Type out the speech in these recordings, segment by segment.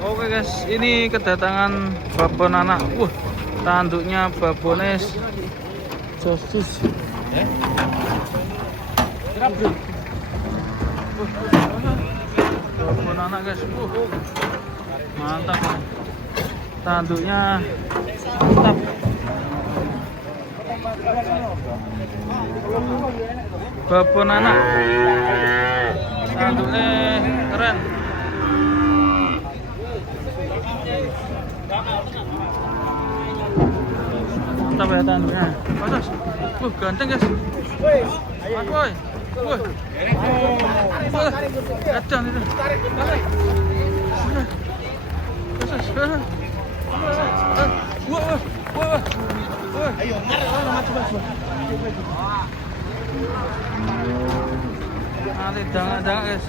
Oke guys, ini kedatangan babon anak. Tanduknya babones sosis. Babon anak guys. Mantap. Tanduknya mantap. Babon anak. Tanduknya keren. Mantap ya tanduknya. Panas. Ganteng guys. Woi. Edan itu. Ayo, nanti dangak guys.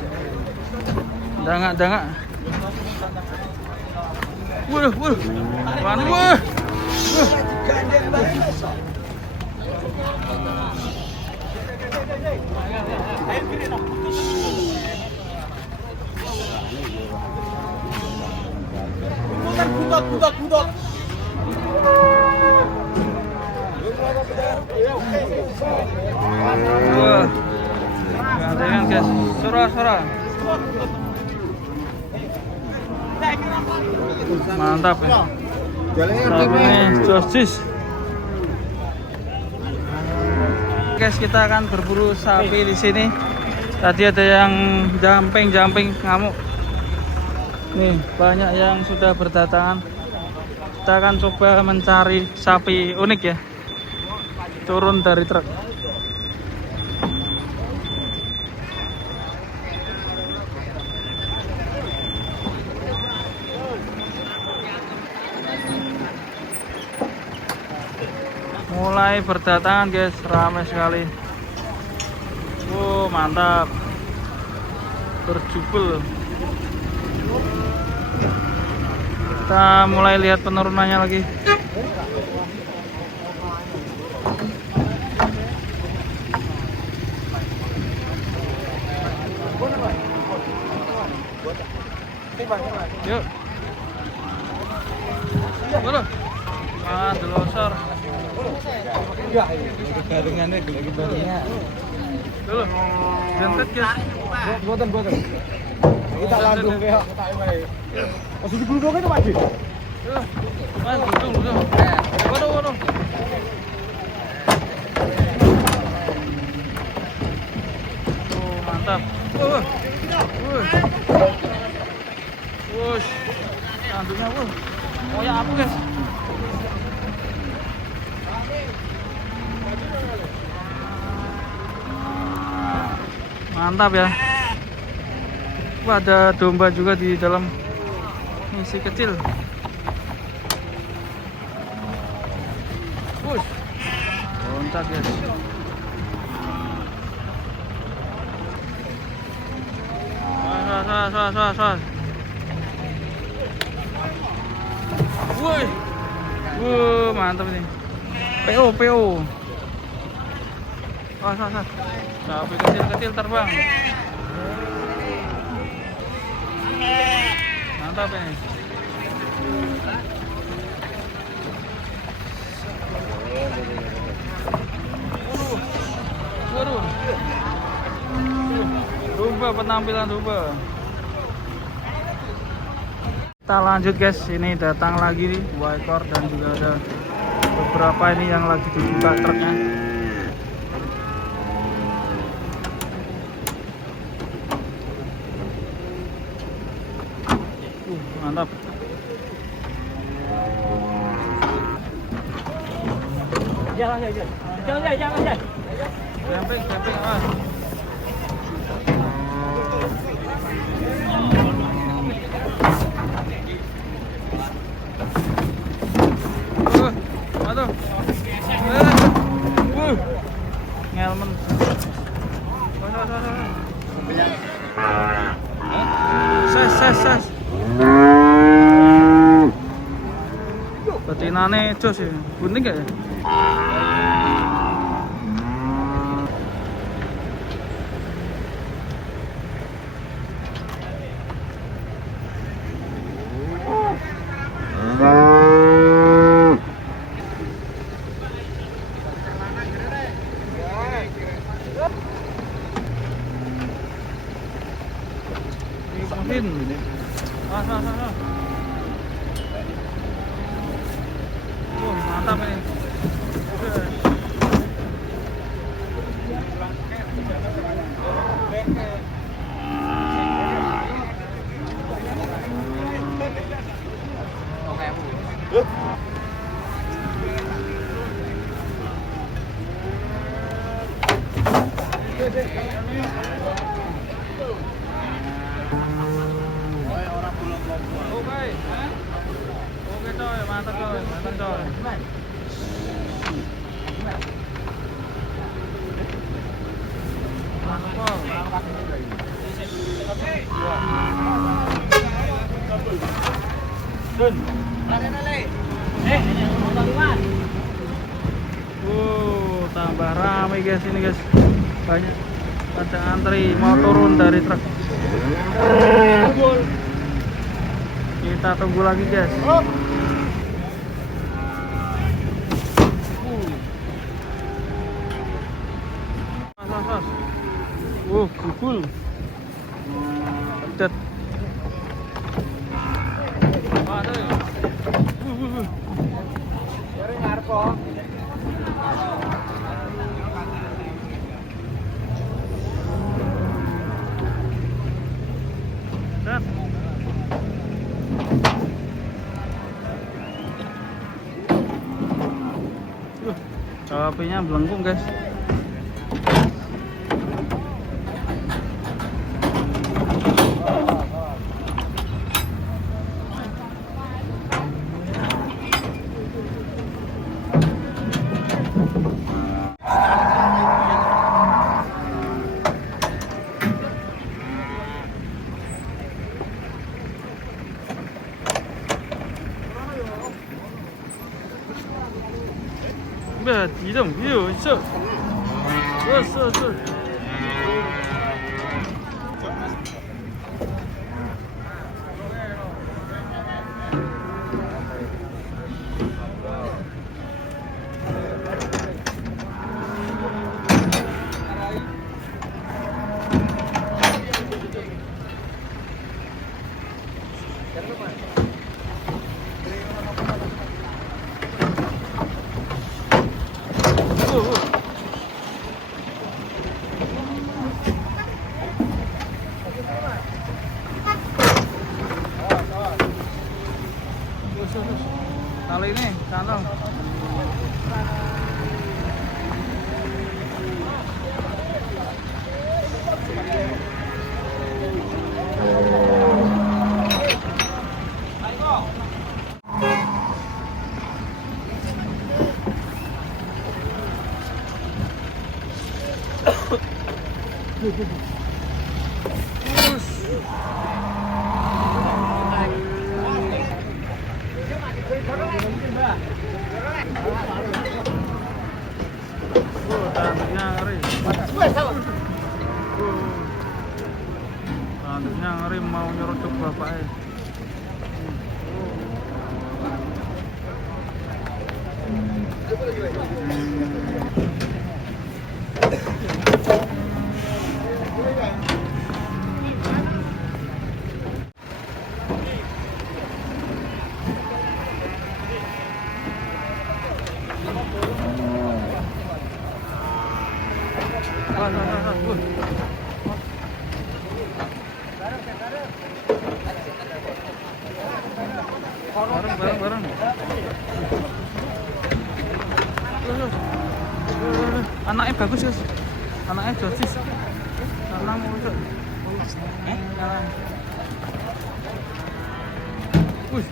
Dangak. Wah. Budak. Wah, gantengan guys, sora. Mantap ya. Ini sosis. Guys, kita akan berburu sapi di sini. Tadi ada yang jamping ngamuk. Nih, banyak yang sudah berdatangan. Kita akan coba mencari sapi unik ya. Turun dari truk. Mulai berdatangan guys, ramai sekali. Mantap. Berjubel. Kita mulai lihat penurunannya lagi. Yuk. Boleh. Delosor. Lagi barengannya. Dulu. Jantet guys. Boten. Kita langsung kayak masih di gulung itu Pak. Mas, gulung. Waduh. Mantap. Wush. Tanduknya ya apa guys? Mantap ya. Ada domba juga di dalam. Misi kecil. Wush. Loncat guys. Sas. Woi. Mantap ini. PO. Sas. Sapi kecil terbang. Mantap ini. Waduh. Domba, penampilan domba. Kita lanjut guys, ini datang lagi nih 2 ekor dan juga ada beberapa ini yang lagi dibuka truknya. Mantap. Jangan. Camping. Aduh. Ngelmen. Ses. Betinane jos ya. Bunting gak ya? Mas, mas, mas, mas. Mantap ini. Oke coy, mantap coy, mantap coy. Tambah ramai guys ini guys. Banyak pada antri mau turun dari truk. Kita tunggu lagi guys. Mas. Cool. Dead. HP-nya belengkung guys.移动，是。Kali ini kantong. Tanduknya ngeri mau nyerocok bapaknya. Bareng. Anaknya bagus guys. Anaknya josis. Anak mau cok. Wih.